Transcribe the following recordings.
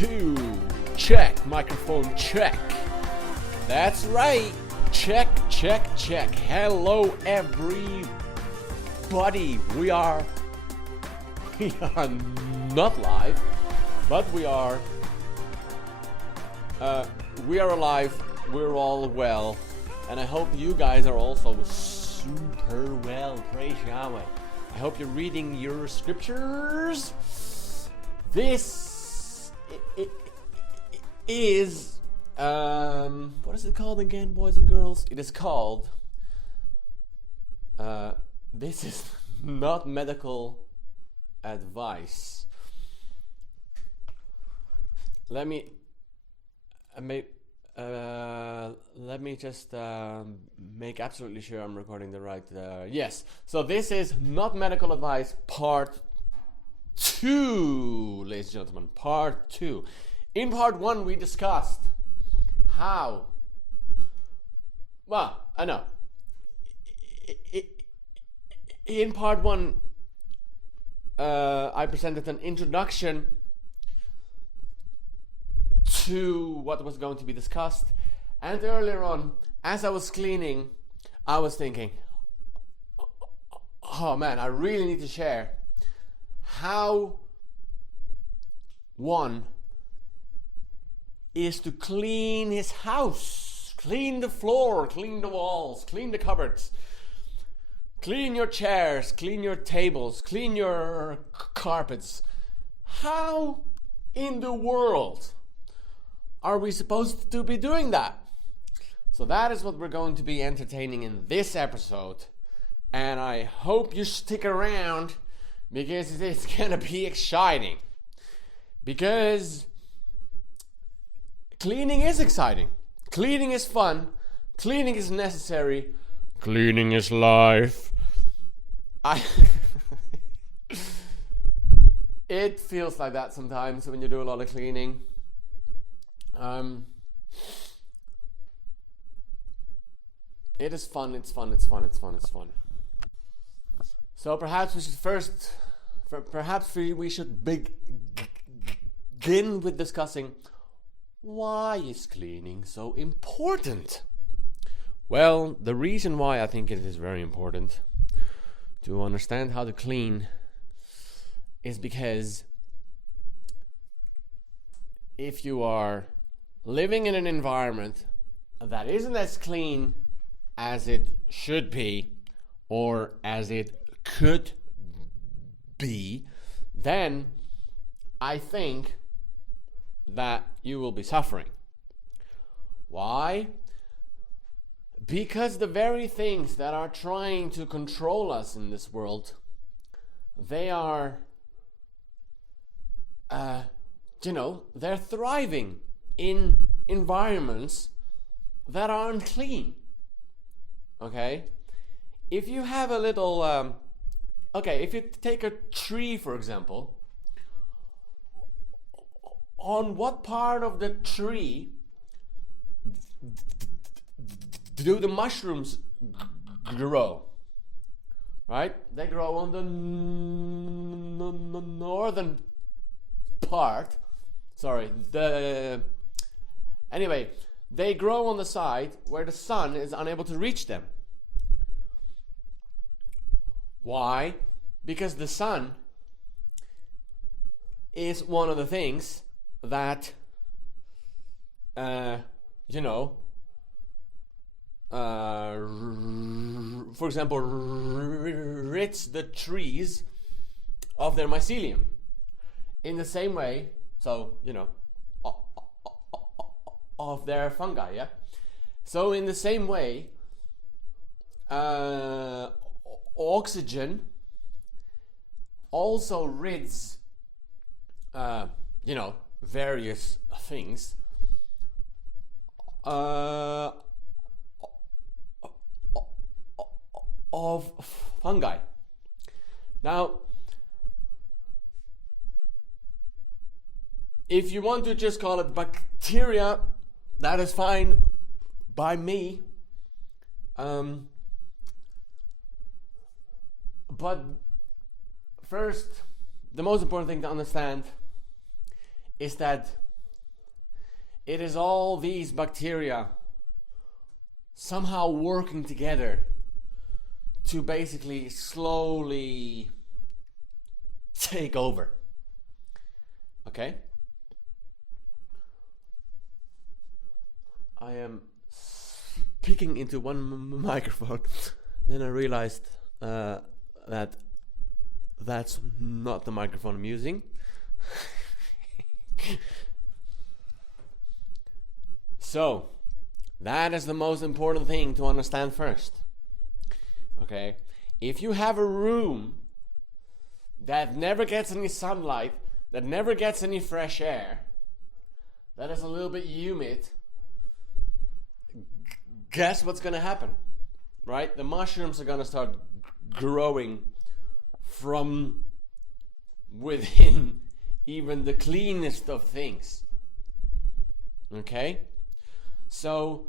2. Check. Microphone check. That's right. Check, check, check. Hello, everybody. We are not live, but we are alive. We're all well, and I hope you guys are also super well. Praise Yahweh. I hope you're reading your scriptures. This is what is it called again, boys and girls? It is called this is not medical advice. Let me just make absolutely sure I'm recording the right. Yes. So this is not medical advice, part 2, ladies and gentlemen. Part 2. In part 1, we discussed how. Well, I know. In part 1, I presented an introduction to what was going to be discussed, and earlier on, as I was cleaning, I was thinking, oh man, I really need to share how one is to clean his house, clean the floor, clean the walls, clean the cupboards, clean your chairs, clean your tables, clean your carpets. How in the world are we supposed to be doing that? So that is what we're going to be entertaining in this episode, and I hope you stick around because it's gonna be exciting. Because cleaning is exciting, cleaning is fun, cleaning is necessary, cleaning is life. It feels like that sometimes when you do a lot of cleaning. It is fun, it's fun. So perhaps we should begin with discussing, why is cleaning so important? Well, the reason why I think it is very important to understand how to clean is because if you are living in an environment that isn't as clean as it should be or as it could be, then I think that you will be suffering. Why? Because the very things that are trying to control us in this world, they are they're thriving in environments that aren't clean. Okay? If you have a little if you take a tree, for example, on what part of the tree do the mushrooms grow? Right? They grow on the northern part. Anyway, they grow on the side where the sun is unable to reach them. Why? Because the sun is one of the things that for example, rids the trees of their mycelium. In the same way, of their fungi, yeah? So in the same way, oxygen also rids, various things of fungi. Now, if you want to just call it bacteria, that is fine by me. But first, the most important thing to understand is that it is all these bacteria somehow working together to basically slowly take over. Okay? I am speaking into one microphone. Then I realized that that's not the microphone I'm using. So, that is the most important thing to understand first. Okay? If you have a room that never gets any sunlight, that never gets any fresh air, that is a little bit humid, guess what's going to happen? Right? The mushrooms are going to start growing from within even the cleanest of things. Okay? So,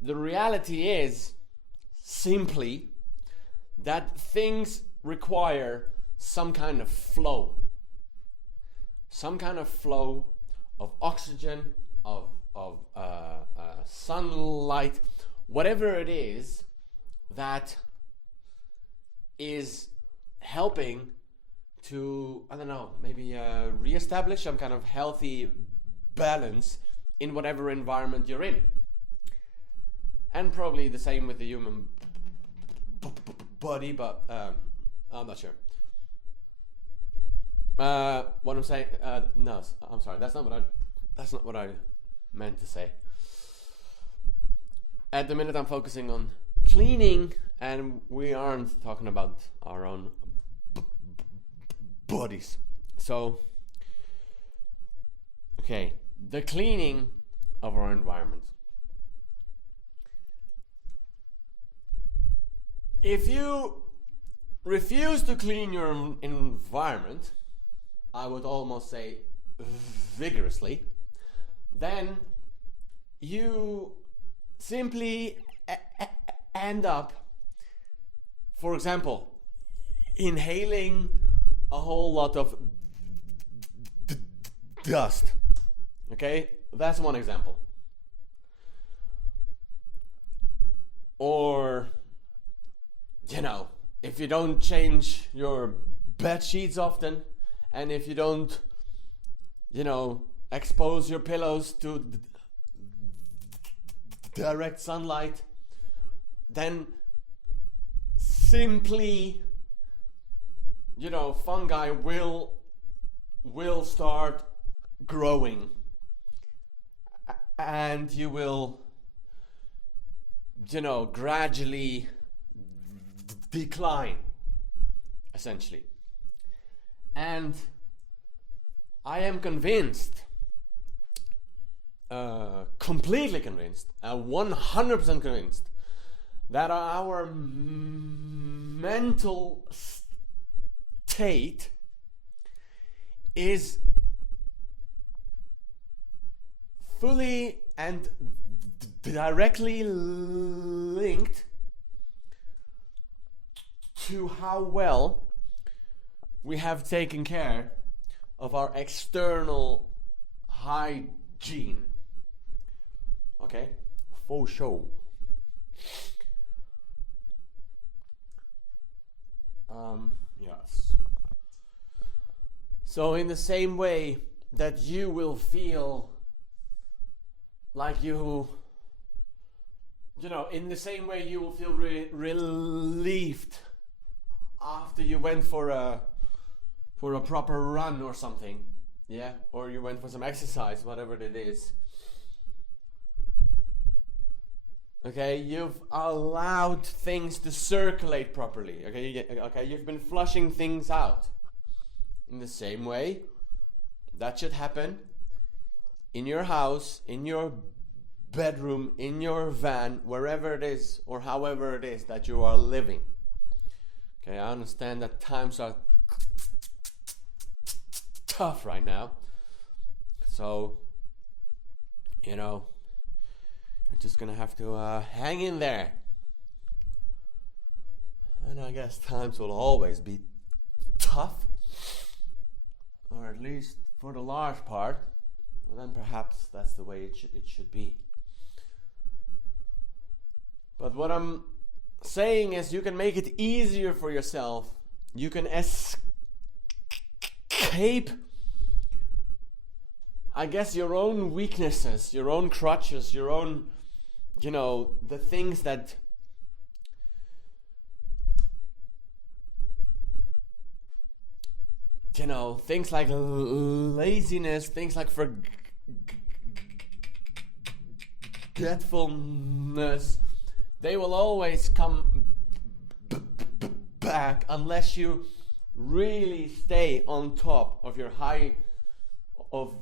the reality is simply that things require some kind of flow. Some kind of flow of oxygen, of sunlight, whatever it is that is helping to, I don't know, maybe reestablish some kind of healthy balance in whatever environment you're in. And probably the same with the human body, but I'm not sure. What I'm saying, no, I'm sorry, that's not what I meant to say. At the minute I'm focusing on cleaning, and we aren't talking about our own bodies. So, okay, the cleaning of our environment. If you refuse to clean your environment, I would almost say vigorously, then you simply end up, for example, inhaling a whole lot of dust. Okay, that's one example. Or, if you don't change your bed sheets often, and if you don't, expose your pillows to direct sunlight, then simply, fungi will start growing, and you will, gradually decline, essentially. And I am convinced, completely convinced, 100% convinced, that our mental state is fully and directly linked to how well we have taken care of our external hygiene. Okay? For sure. Yes. So in the same way that you will feel like in the same way you will feel relieved after you went for a proper run or something, yeah, or you went for some exercise, whatever it is. Okay, you've allowed things to circulate properly. Okay, you've been flushing things out. In the same way, that should happen in your house, in your bedroom, in your van, wherever it is, or however it is that you are living. Okay, I understand that times are tough right now. So, you're just gonna have to hang in there. And I guess times will always be tough, or at least for the large part. well, then perhaps that's the way it should be. But what I'm saying is, you can make it easier for yourself. You can escape, I guess, your own weaknesses, your own crutches, your own, the things that things like laziness, things like forgetfulness. They will always come back unless you really stay on top of your of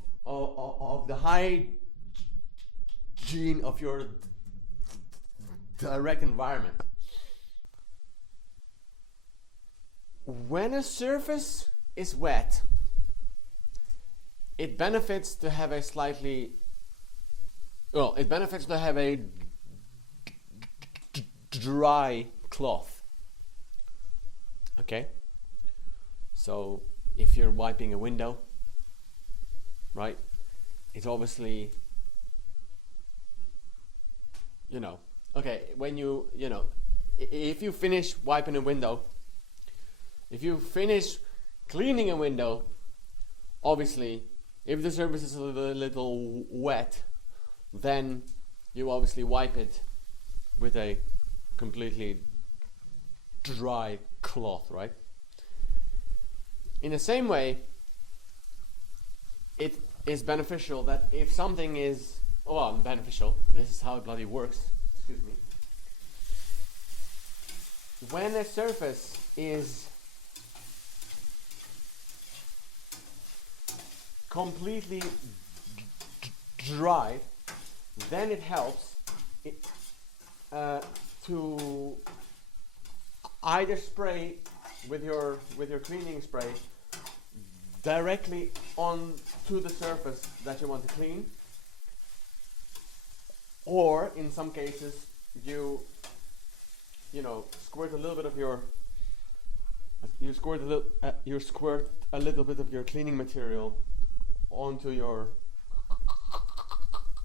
the hygiene of your direct environment. When a surface is wet, it benefits to have a dry cloth. Okay? So if you're wiping a window, right, it's obviously, okay, when if you finish wiping a window, if you finish cleaning a window, obviously, if the surface is a little wet, then you obviously wipe it with a completely dry cloth, right? In the same way, it is beneficial that if something is, beneficial, this is how it bloody works, excuse me. When a surface is completely dry, then it helps to either spray with your cleaning spray directly onto the surface that you want to clean, or in some cases you squirt a little bit of you squirt a little bit of your cleaning material onto your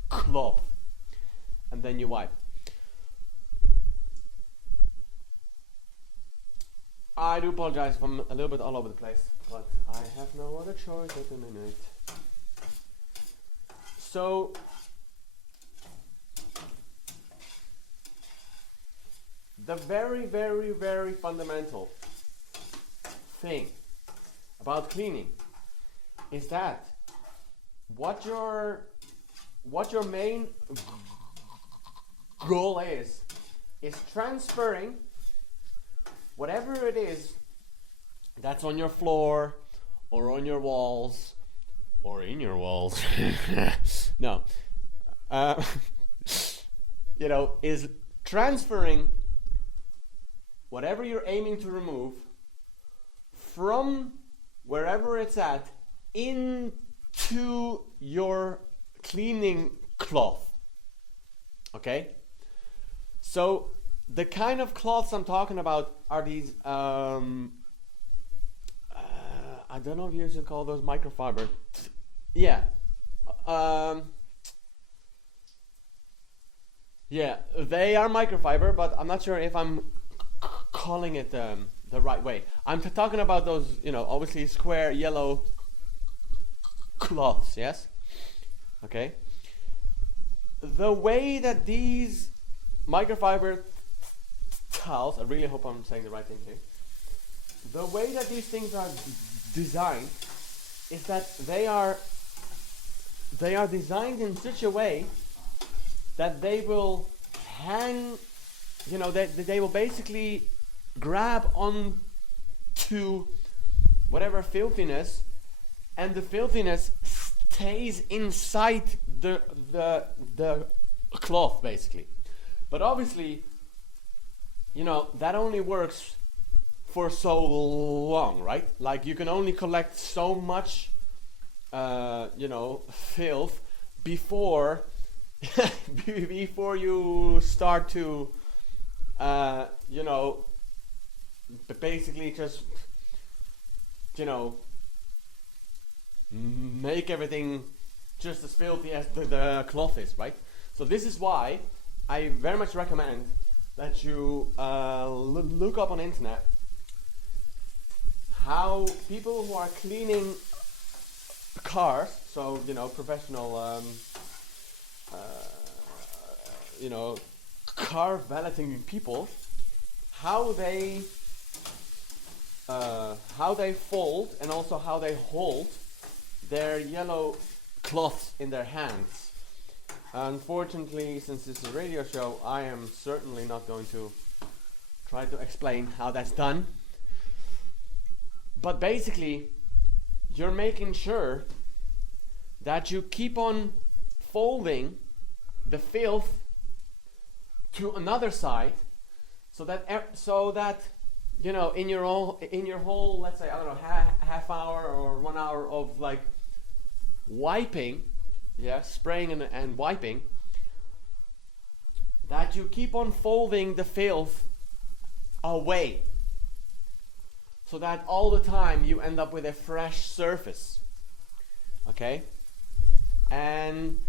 cloth, and then you wipe. I do apologize if I'm a little bit all over the place, but I have no other choice at the minute. So, the very, very, very fundamental thing about cleaning is that what your main goal is transferring whatever it is that's on your floor or on your walls or in your walls. No. Is transferring whatever you're aiming to remove from wherever it's at into your cleaning cloth. Okay? So the kind of cloths I'm talking about are these I don't know if you should call those microfiber. Yeah. Yeah, they are microfiber, but I'm not sure if I'm calling it the right way. I'm talking about those, obviously square yellow cloths, yes? Okay. The way that these microfiber towels, I really hope I'm saying the right thing here. The way that these things are designed is that they are designed in such a way that they will hang, they will basically grab onto whatever filthiness, and the filthiness stays inside the cloth, basically. But obviously, that only works for so long, right? Like, you can only collect so much, filth before before you start to, basically just, make everything just as filthy as the cloth is, right? So this is why I very much recommend that you look up on the internet how people who are cleaning cars, so professional, car valeting people, how they fold and also how they hold their yellow cloths in their hands. Unfortunately, since this is a radio show, I am certainly not going to try to explain how that's done. But basically, you're making sure that you keep on folding the filth to another side, so that in your whole, let's say, I don't know, half hour or 1 hour of like wiping, spraying and wiping, that you keep on folding the filth away, so that all the time you end up with a fresh surface. Okay? And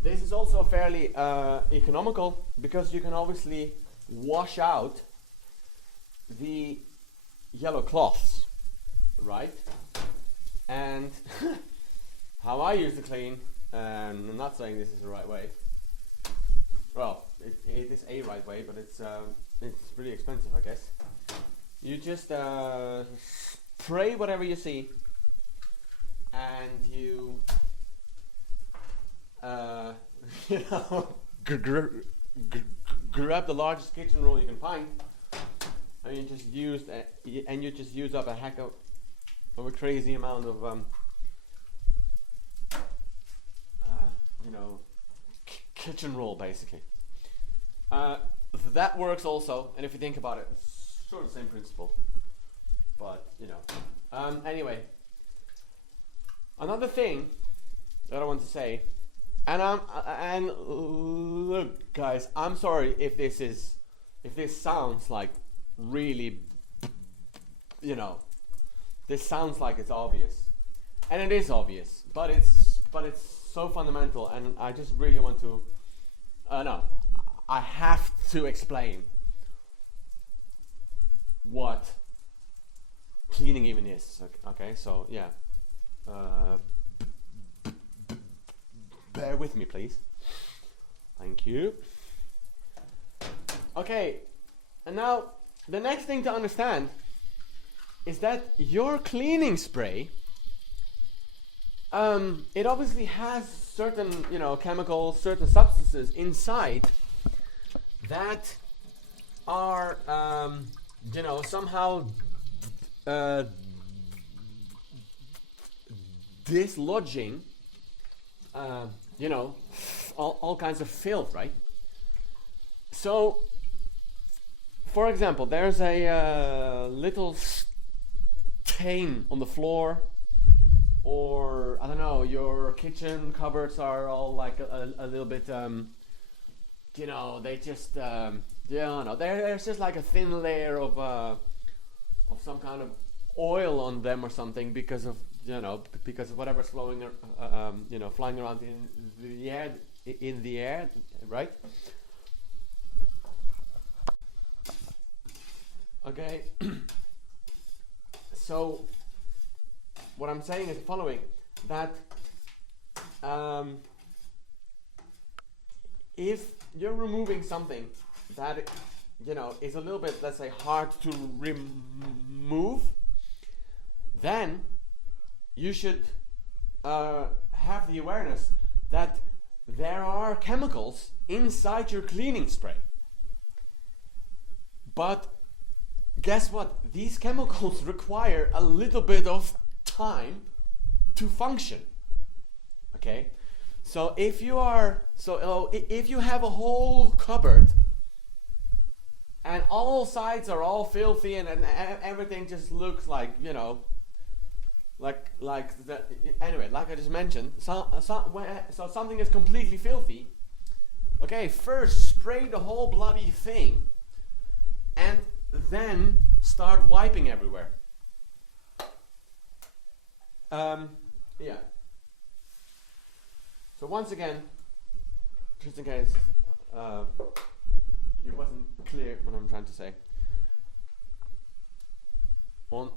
this is also fairly economical, because you can obviously wash out the yellow cloths, right? And how I used to clean, and I'm not saying this is the right way. Well, it is a right way, but it's pretty expensive, I guess. You just spray whatever you see, and you grab the largest kitchen roll you can find, and you just use up a heck of a crazy amount of kitchen roll, basically. That works also, and if you think about it, it's sort of the same principle. But anyway, another thing that I want to say, and look, guys, I'm sorry if this sounds like really, this sounds like it's obvious, and it is obvious, but it's so fundamental, and I just really want to, I have to explain what cleaning even is. Okay, so yeah, bear with me, please. Thank you. Okay, and now the next thing to understand is that your cleaning spray, it obviously has certain, chemicals, certain substances inside that are, somehow dislodging, all kinds of filth, right? So, for example, there's a little stain on the floor, or I don't know, your kitchen cupboards are all like a little bit, they just, there's just like a thin layer of some kind of oil on them or something because of whatever's flowing, flying around in the air, right? Okay. So what I'm saying is the following: that if you're removing something that is a little bit, let's say, hard to remove, then you should have the awareness that there are chemicals inside your cleaning spray. But guess what? These chemicals require a little bit of time to function. Okay? So if you have a whole cupboard and all sides are all filthy and everything just looks like, anyway, like I just mentioned, so something is completely filthy. Okay, first spray the whole bloody thing, and then start wiping everywhere. Yeah. So once again, just in case it wasn't clear what I'm trying to say, on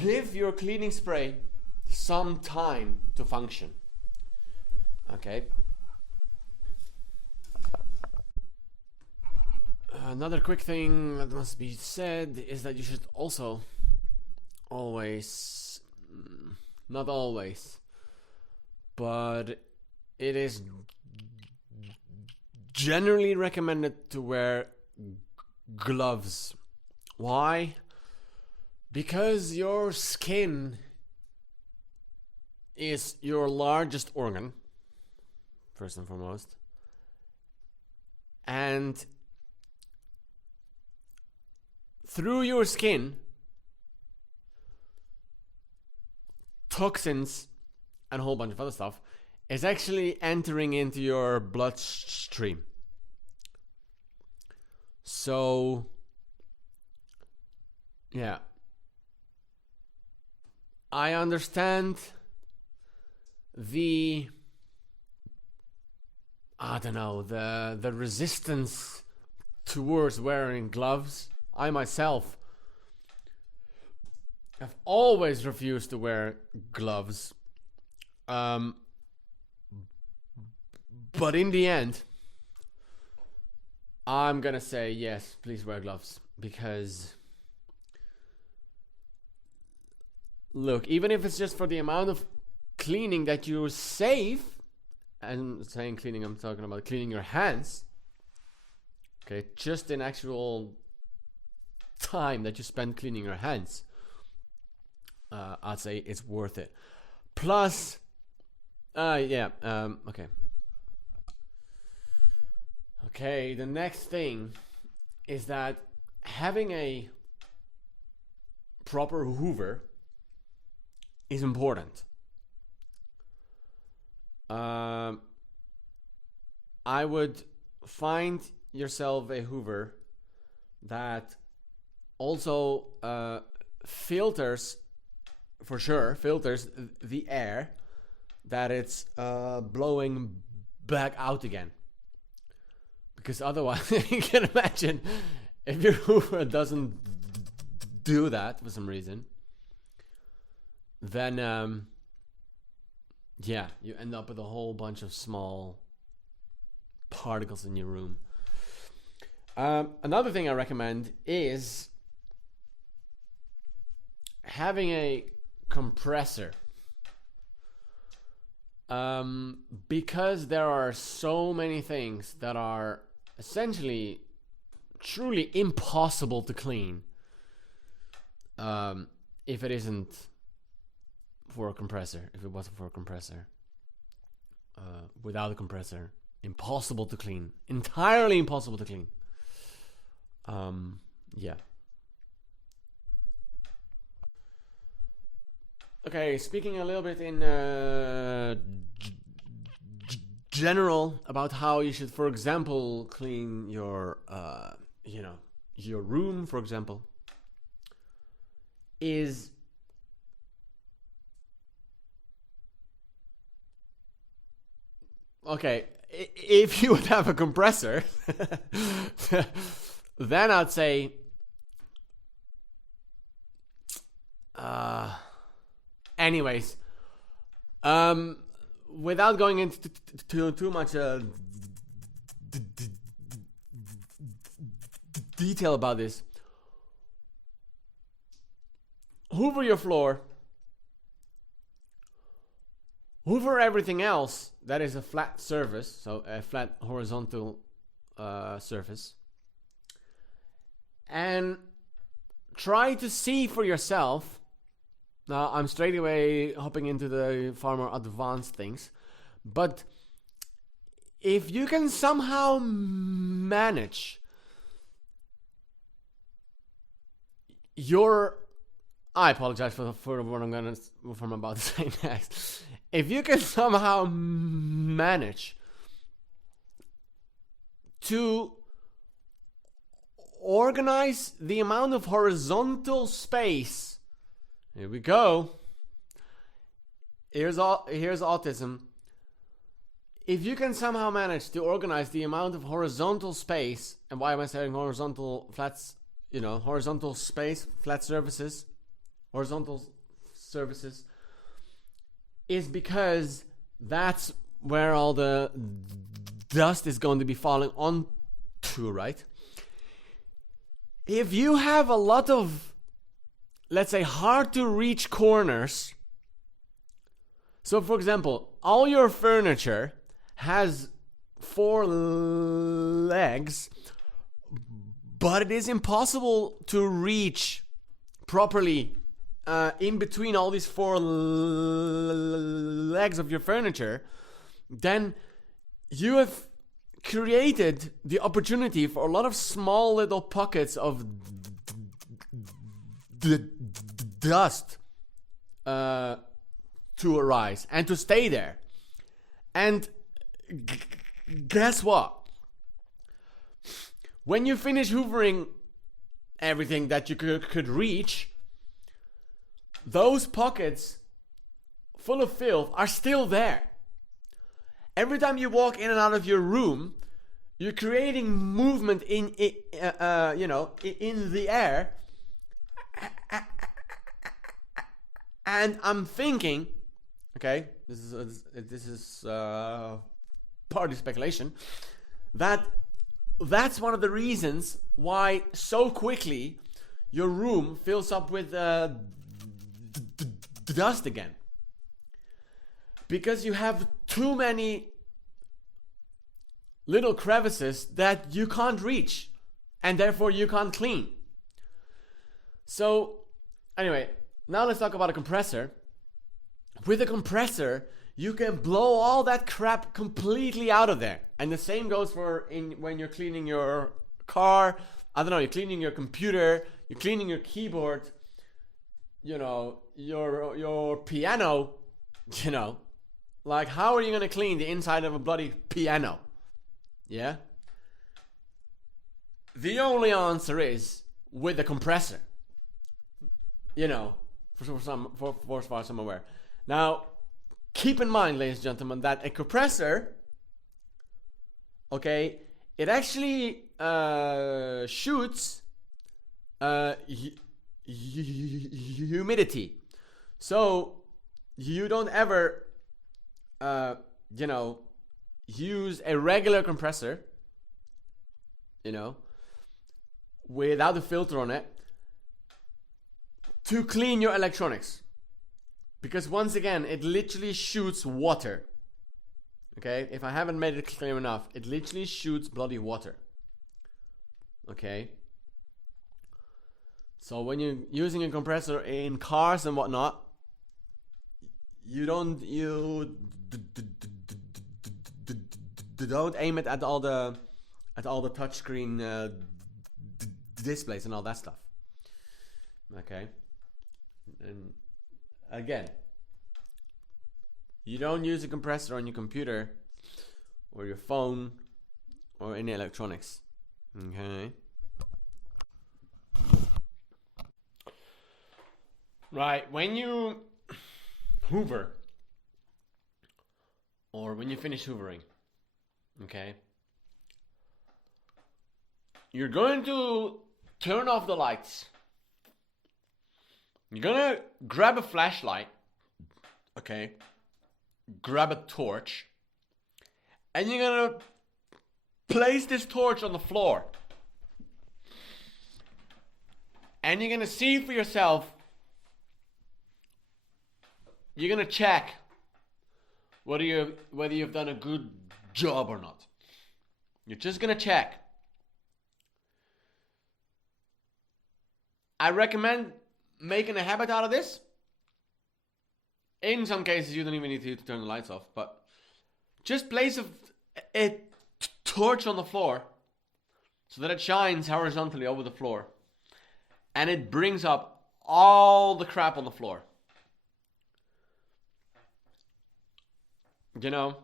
give your cleaning spray some time to function. Okay. Another quick thing that must be said is that you should also always, not always, but it is generally recommended to wear gloves. Why? Because your skin is your largest organ, first and foremost, and through your skin, toxins and a whole bunch of other stuff is actually entering into your bloodstream. So, yeah, I understand the resistance towards wearing gloves. I myself have always refused to wear gloves. But in the end, I'm gonna say yes, please wear gloves. Because, look, even if it's just for the amount of cleaning that you save, and saying cleaning, I'm talking about cleaning your hands. Okay, just in actual time that you spend cleaning your hands, I'd say it's worth it. Plus, okay, the next thing is that having a proper Hoover is important. I would find yourself a Hoover that also filters the air that it's blowing back out again. Because otherwise, you can imagine if your Hoover doesn't do that for some reason, then you end up with a whole bunch of small particles in your room. Another thing I recommend is having a compressor. Because there are so many things that are essentially truly impossible to clean if it isn't for a compressor. If it wasn't for a compressor, without a compressor, impossible to clean. Entirely impossible to clean. Yeah. Okay, speaking a little bit in general about how you should, for example, clean your, your room, for example, is okay. If you would have a compressor, then I'd say, anyways, without going into too much detail about this, Hoover your floor, Hoover everything else that is a flat surface, so a flat horizontal surface, and try to see for yourself. Now, I'm straight away hopping into the far more advanced things, but if you can somehow manage your, I apologize for what I'm about to say next. If you can somehow manage to organize the amount of horizontal space, Here we go. Here's autism. If you can somehow manage to organize the amount of horizontal space, and why am I saying horizontal flats? Horizontal space, flat surfaces, horizontal surfaces, is because that's where all the dust is going to be falling onto, right? If you have a lot of, let's say, hard to reach corners, so for example, all your furniture has 4 legs, but it is impossible to reach properly in between all these 4 legs of your furniture, then you have created the opportunity for a lot of small little pockets of dust to arise and to stay there. And guess what? When you finish hoovering everything that you could reach, those pockets full of filth are still there. Every time you walk in and out of your room, you're creating movement in the air. And I'm thinking, okay, this is partly speculation, that's one of the reasons why so quickly your room fills up with dust again. Because you have too many little crevices that you can't reach, and therefore you can't clean. So, anyway, now let's talk about a compressor. With a compressor, you can blow all that crap completely out of there. And the same goes for when you're cleaning your car. I don't know, you're cleaning your computer, you're cleaning your keyboard, your piano, Like, how are you going to clean the inside of a bloody piano? Yeah? The only answer is with a compressor. For some aware. Now, keep in mind, ladies and gentlemen, that a compressor, okay, it actually shoots humidity. So, you don't ever use a regular compressor, without a filter on it to clean your electronics. Because once again, it literally shoots water. Okay? If I haven't made it clear enough, it literally shoots bloody water. Okay? So when you're using a compressor in cars and whatnot, you don't aim it at all the touchscreen displays and all that stuff. Okay, and again, you don't use a compressor on your computer or your phone or any electronics. Okay. Right, when you hoover, or when you finish hoovering, okay, you're going to turn off the lights. You're gonna grab a flashlight, okay, grab a torch, and you're gonna place this torch on the floor. And you're gonna see for yourself. You're gonna check whether you've done a good job or not. You're just gonna check. I recommend making a habit out of this. In some cases, you don't even need to turn the lights off, but just place a torch on the floor so that it shines horizontally over the floor, and it brings up all the crap on the floor. And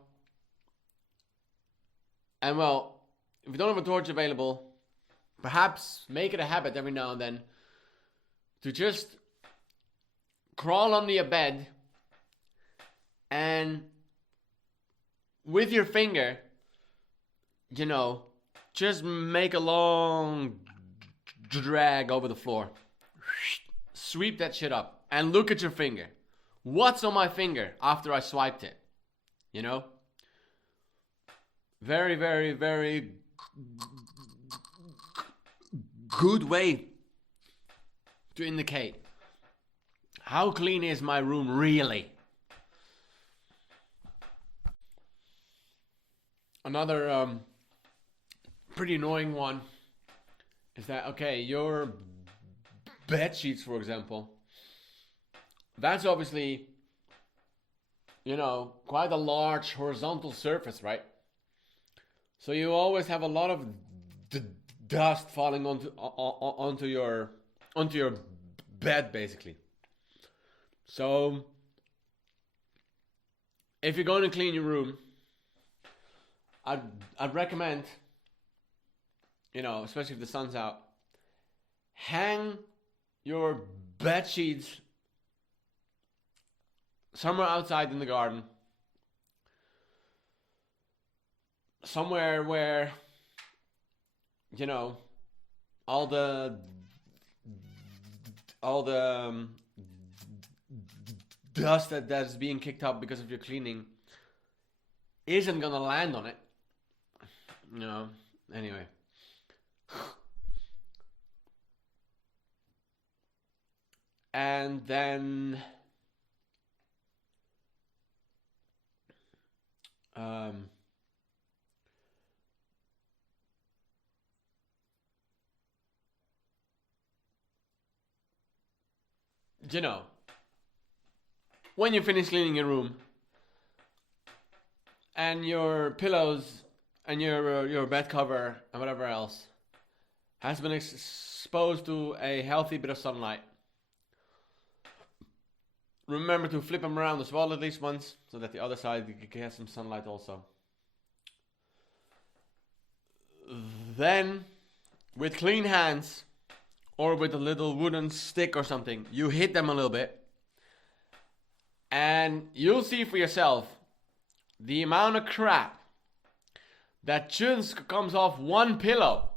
well, if you don't have a torch available, perhaps make it a habit every now and then to just crawl under your bed and with your finger, just make a long drag over the floor. Sweep that shit up and look at your finger. What's on my finger after I swiped it? Very, very, very good way to indicate how clean is my room really. Another pretty annoying one is that, okay, your bed sheets, for example, that's obviously, quite a large horizontal surface, right? So you always have a lot of dust falling onto your bed, basically. So if you're going to clean your room, I'd recommend, especially if the sun's out, hang your bed sheets somewhere outside in the garden, somewhere where all the dust that's being kicked up because of your cleaning isn't gonna land on it. Anyway. And then when you finish cleaning your room and your pillows and your bed cover and whatever else has been exposed to a healthy bit of sunlight, remember to flip them around as well at least once, so that the other side gets some sunlight also. Then, with clean hands, or with a little wooden stick or something, you hit them a little bit, and you'll see for yourself the amount of crap that just comes off one pillow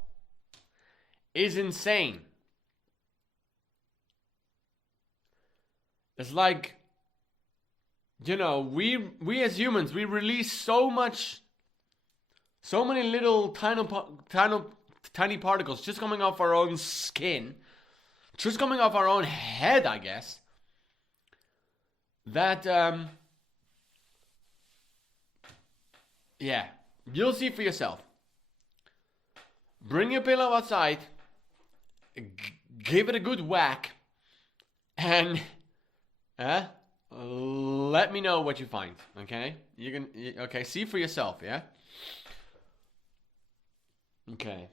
is insane. It's like, we as humans, we release so many little tiny particles just coming off our own skin, just coming off our own head, I guess, that, you'll see for yourself. Bring your pillow outside, give it a good whack, and let me know what you find. Okay, see for yourself. Yeah. Okay.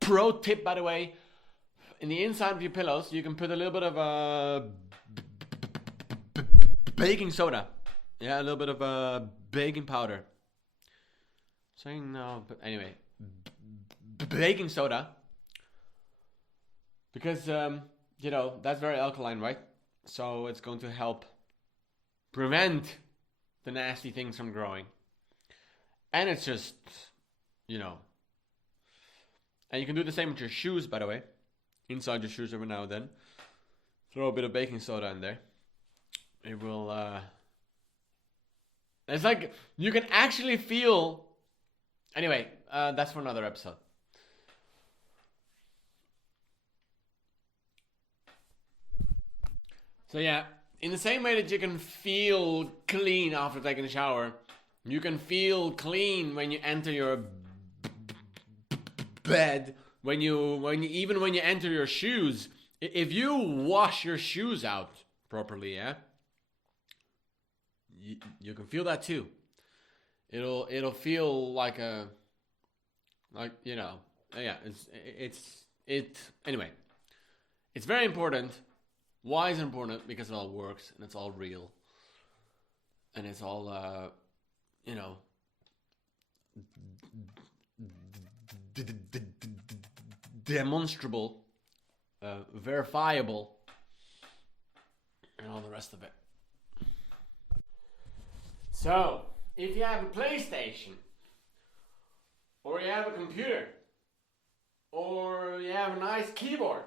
Pro tip, by the way, in the inside of your pillows, you can put a little bit of baking soda. Yeah, a little bit of baking powder. Saying no, but anyway, baking soda. Because, that's very alkaline, right? So it's going to help prevent the nasty things from growing. And it's just, And you can do the same with your shoes, by the way. Inside your shoes every now and then. Throw a bit of baking soda in there. It will, It's like, you can actually feel... Anyway, that's for another episode. So yeah, in the same way that you can feel clean after taking a shower, you can feel clean when you enter your bed, when you enter your shoes. If you wash your shoes out properly, yeah, you can feel that too. It'll feel like anyway. It's very important. Why is it important? Because it all works and it's all real. And it's all, demonstrable, verifiable, and all the rest of it. So, if you have a PlayStation, or you have a computer, or you have a nice keyboard,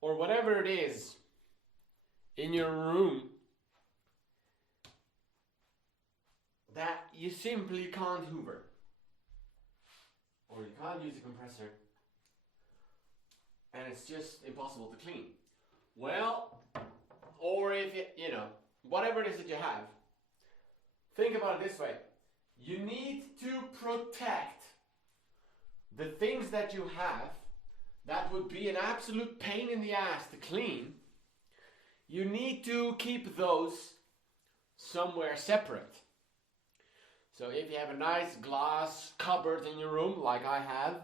or whatever it is in your room that you simply can't hoover, or you can't use a compressor, and it's just impossible to clean. Well, or if you know, whatever it is that you have, think about it this way. You need to protect the things that you have that would be an absolute pain in the ass to clean. You need to keep those somewhere separate. So if you have a nice glass cupboard in your room, like I have,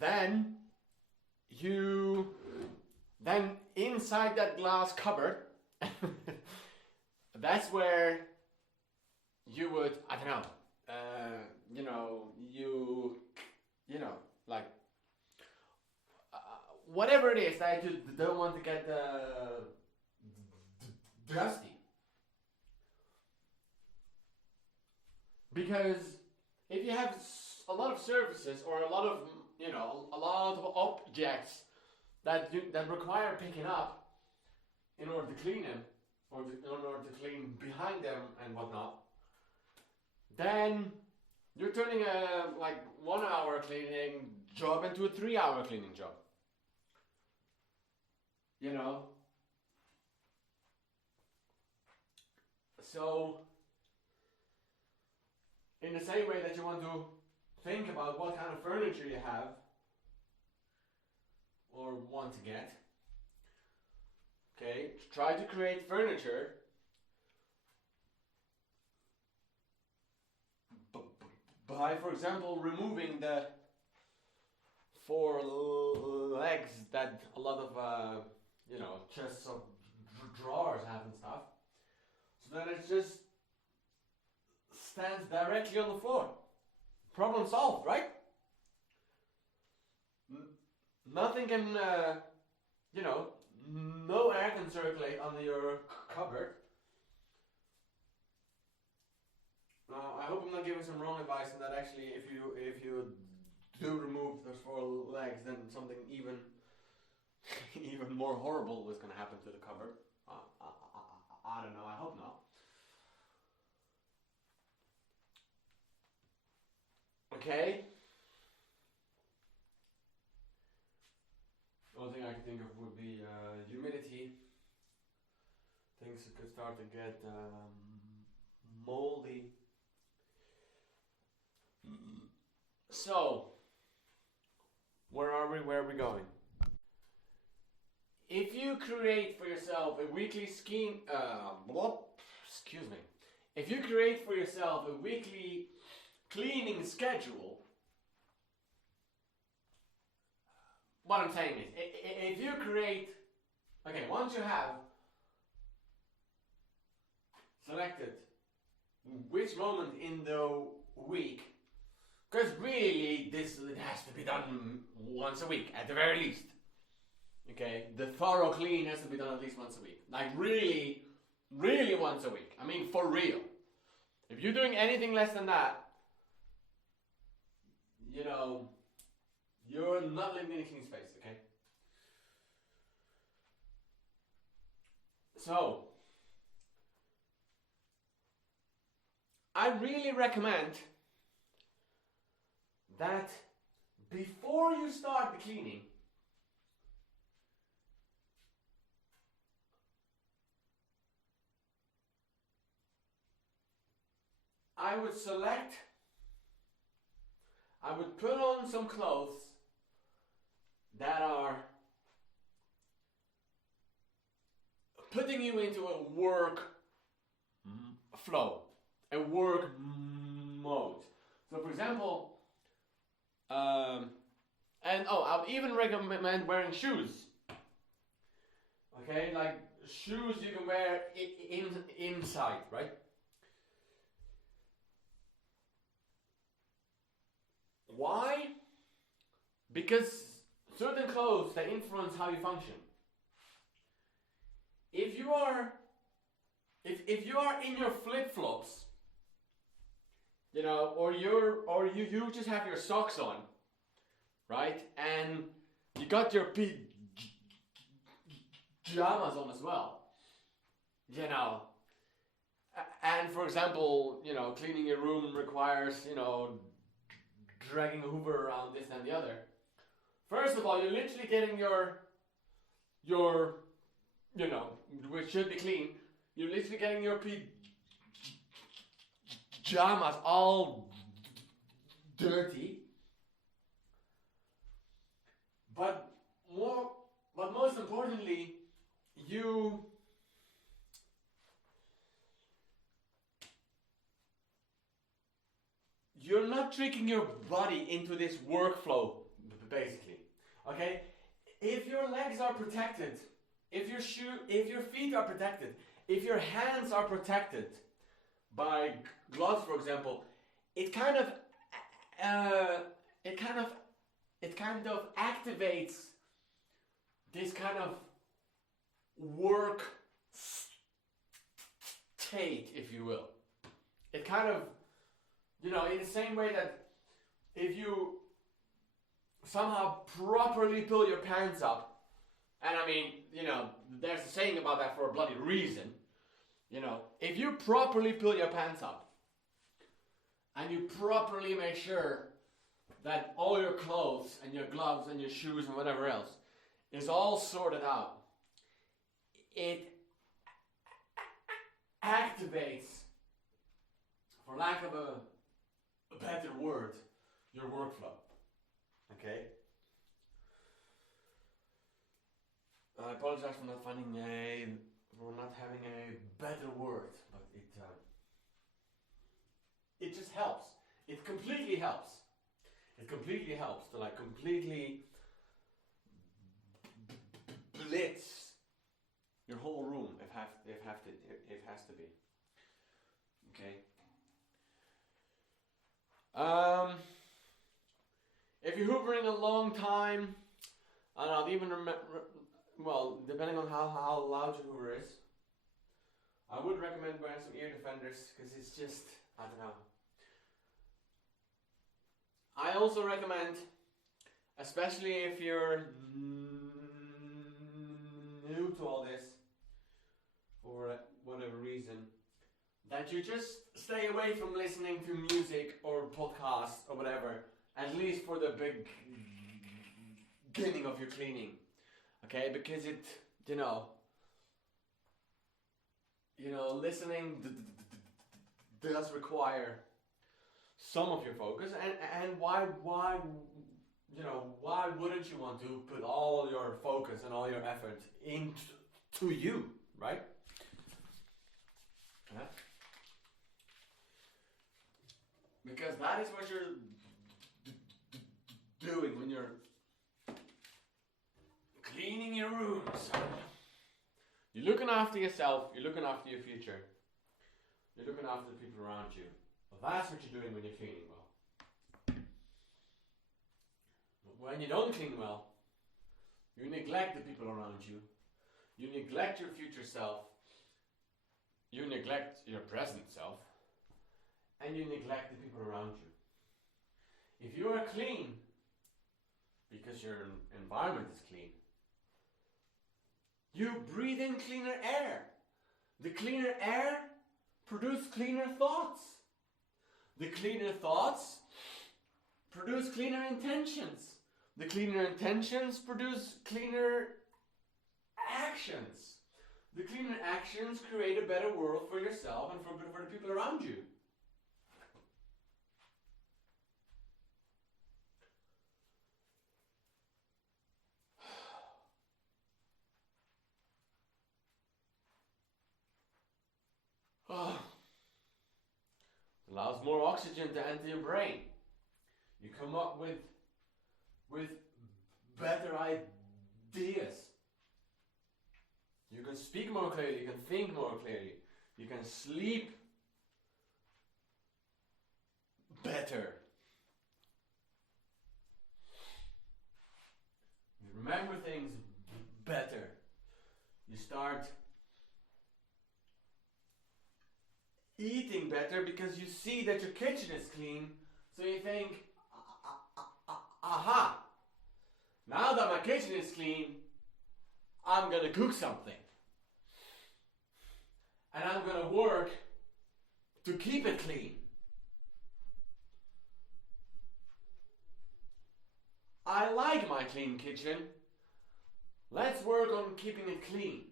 then inside that glass cupboard, that's where you would, I don't know, like whatever it is that you don't want to get dusty. Because if you have a lot of surfaces or a lot of objects that require picking up in order to clean them, or in order to clean behind them and whatnot, then you're turning a 1 hour cleaning job into a 3 hour cleaning job. You know? So, in the same way that you want to think about what kind of furniture you have or want to get, okay, try to create furniture by, for example, removing the 4 legs that a lot of chests of drawers have and stuff, so that it just stands directly on the floor. Problem solved, right? Nothing can, no air can circulate under your cupboard. Now, I hope I'm not giving some wrong advice, and that actually, if you do remove those 4 legs, then something even more horrible is going to happen to the cupboard. I don't know. I hope not. Okay. The only thing I can think of would be humidity. Things could start to get moldy. So, where are we? Where are we going? If you create for yourself a weekly If you create for yourself a weekly cleaning schedule, what I'm saying is, if you create, once you have selected which moment in the week, because really it has to be done once a week at the very least. Okay, the thorough clean has to be done at least once a week. Like really, really once a week. I mean, for real. If you're doing anything less than that, you're not living in a clean space, okay? So, I really recommend that before you start the cleaning, I would put on some clothes that are putting you into a work flow, a work mode. So for example, I would even recommend wearing shoes. Okay, like shoes you can wear inside, right? Why? Because certain clothes, they influence how you function. If you are in your flip-flops, you know, or you just have your socks on, right? And you got your pajamas on as well, you know. And for example, you know, cleaning your room requires, you know, dragging a Hoover around this and the other. First of all, you're literally getting your you know, which should be clean, you're literally getting your pajamas all dirty. But most importantly, you're not tricking your body into this workflow, basically. Okay? If your legs are protected, if your feet are protected, if your hands are protected by gloves, for example, it kind of activates this kind of work state, if you will. It kind of, you know, in the same way that if you somehow properly pull your pants up, and I mean, you know, there's a saying about that for a bloody reason. You know, if you properly pull your pants up and you properly make sure that all your clothes and your gloves and your shoes and whatever else is all sorted out, it activates, for lack of a better word, your workflow. Okay? I apologize for not having a better word, but it just helps. It completely helps. It completely helps to like completely blitz your whole room if has to be. Okay. If you're hoovering a long time, I don't know, even well, depending on how loud your hoover is, I would recommend wearing some ear defenders because it's just, I don't know. I also recommend, especially if you're new to all this, for whatever reason, that you just stay away from listening to music or podcasts or whatever, at least for the beginning of your cleaning. Okay, because it, you know, listening does require some of your focus, and why wouldn't you want to put all your focus and all your effort into you, right? Yeah. Because that is what you're doing when you're cleaning your rooms. You're looking after yourself, you're looking after your future, you're looking after the people around you. Well, that's what you're doing when you're cleaning well. But when you don't clean well, you neglect the people around you, you neglect your future self, you neglect your present self, and you neglect the people around you. If you are clean, because your environment is clean, you breathe in cleaner air. The cleaner air produces cleaner thoughts. The cleaner thoughts produce cleaner intentions. The cleaner intentions produce cleaner actions. The cleaner actions create a better world for yourself and for the people around you. Allows more oxygen to enter your brain. You come up with better ideas. You can speak more clearly, you can think more clearly, you can sleep better. remember things better. You start eating better because you see that your kitchen is clean. So you think, aha, now that my kitchen is clean, I'm gonna cook something. And I'm gonna work to keep it clean. I like my clean kitchen. Let's work on keeping it clean.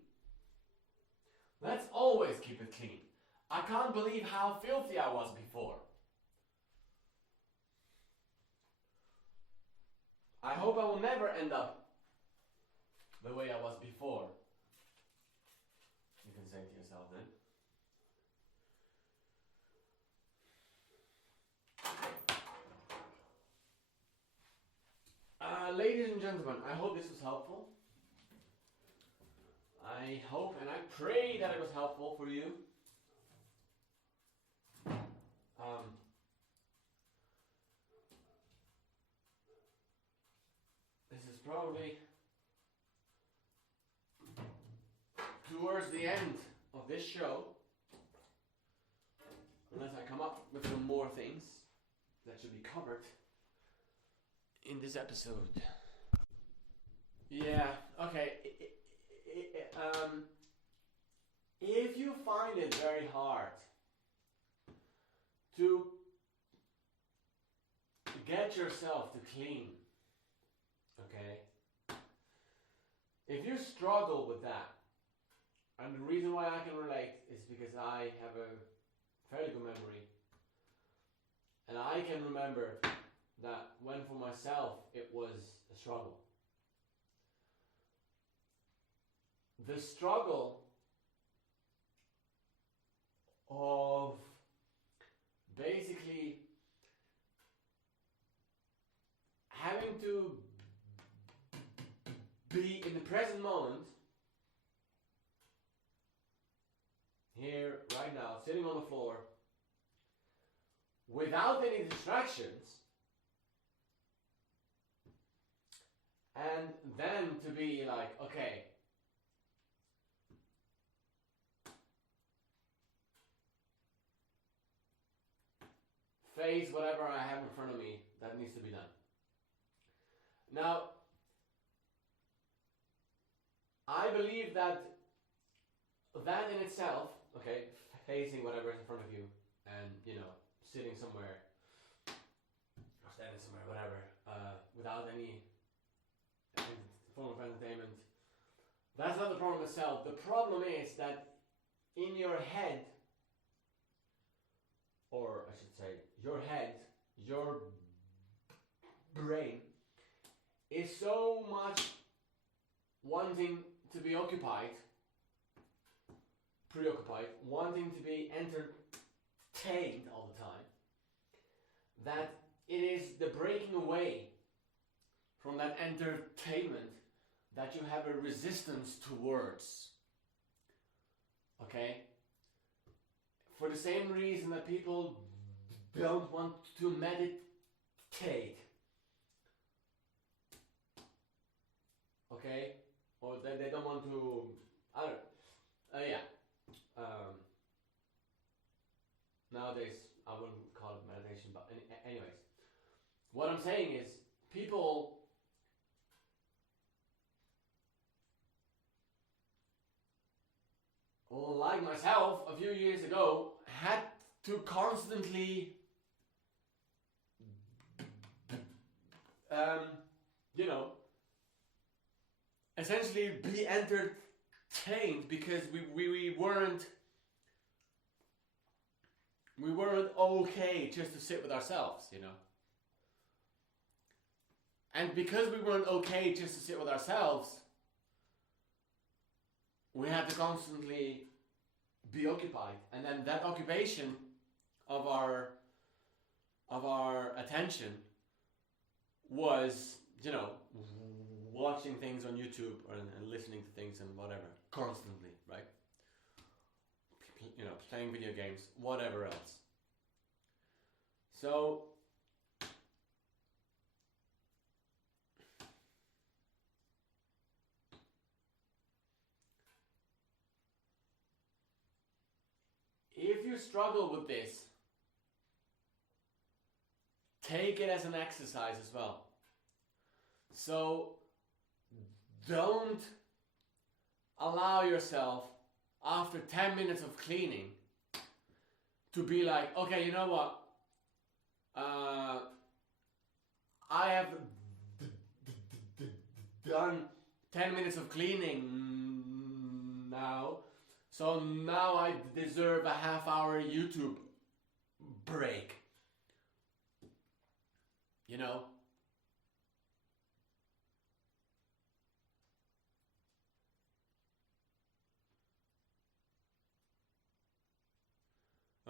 Let's always keep it clean. I can't believe how filthy I was before. I hope I will never end up the way I was before. You can say to yourself then. Ladies and gentlemen, I hope this was helpful. I hope and I pray that it was helpful for you. This is probably towards the end of this show, unless I come up with some more things that should be covered in this episode. Yeah, okay. If you find it very hard to get yourself to clean, okay? If you struggle with that, and the reason why I can relate is because I have a fairly good memory, and I can remember that when for myself it was a struggle. The struggle of basically having to be in the present moment, here, right now, sitting on the floor, without any distractions, and then to be like, okay, face whatever I have in front of me that needs to be done. Now, I believe that in itself, okay, facing whatever is in front of you, and sitting somewhere or standing somewhere, whatever, without any form of entertainment, that's not the problem itself. The problem is that in your head, or I should say, your head, your brain is so much wanting to be preoccupied, wanting to be entertained all the time, that it is the breaking away from that entertainment that you have a resistance towards. Okay? For the same reason that people don't want to meditate. Okay? Or they don't want to, I don't know. Nowadays, I wouldn't call it meditation, but anyways. What I'm saying is, people like myself a few years ago had to constantly essentially be entertained because we weren't okay just to sit with ourselves, And because we weren't okay just to sit with ourselves, we had to constantly be occupied, and then that occupation of our attention was, watching things on YouTube and listening to things and whatever, constantly, right? Playing video games, whatever else. So you struggle with this, take it as an exercise as well. So don't allow yourself after 10 minutes of cleaning to be like, okay, you know what? I have done 10 minutes of cleaning now, so now I deserve a half-hour YouTube break. You know?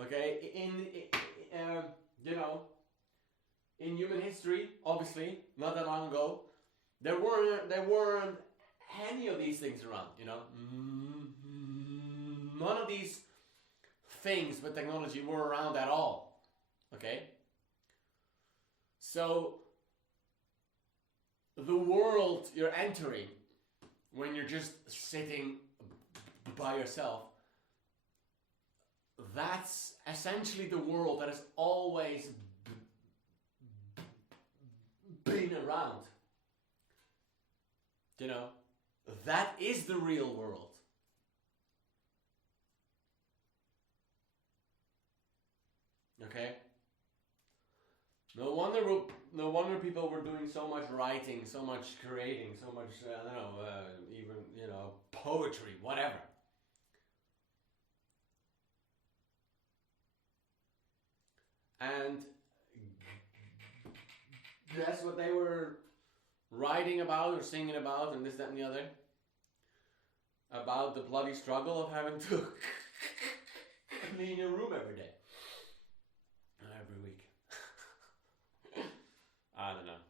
Okay, you know, in human history, obviously, not that long ago, there weren't any of these things around, you know. None of these things with technology were around at all. Okay? So the world you're entering when you're just sitting by yourself, that's essentially the world that has always been around. You know, that is the real world. Okay? No wonder people were doing so much writing, so much creating, so much, I don't know, even, you know, poetry, whatever. And guess what they were writing about or singing about and this, that, and the other? About the bloody struggle of having to clean your room every day. Every week. I don't know.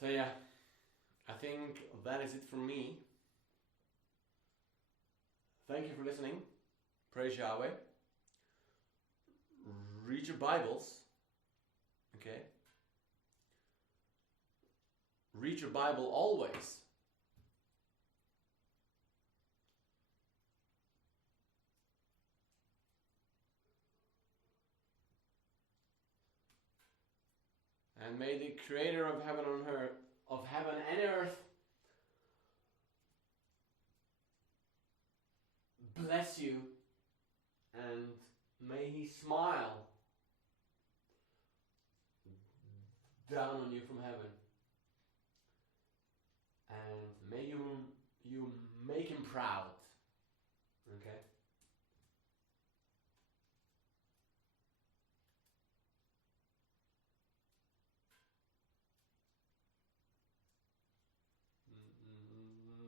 So yeah, I think that is it from me. Thank you for listening. Praise Yahweh. Read your Bibles. Okay? Read your Bible always. And may the Creator of heaven and earth bless you, and may He smile down on you from heaven, and may you make Him proud. Okay?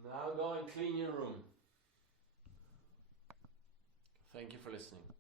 Now go and clean your room. Thank you for listening.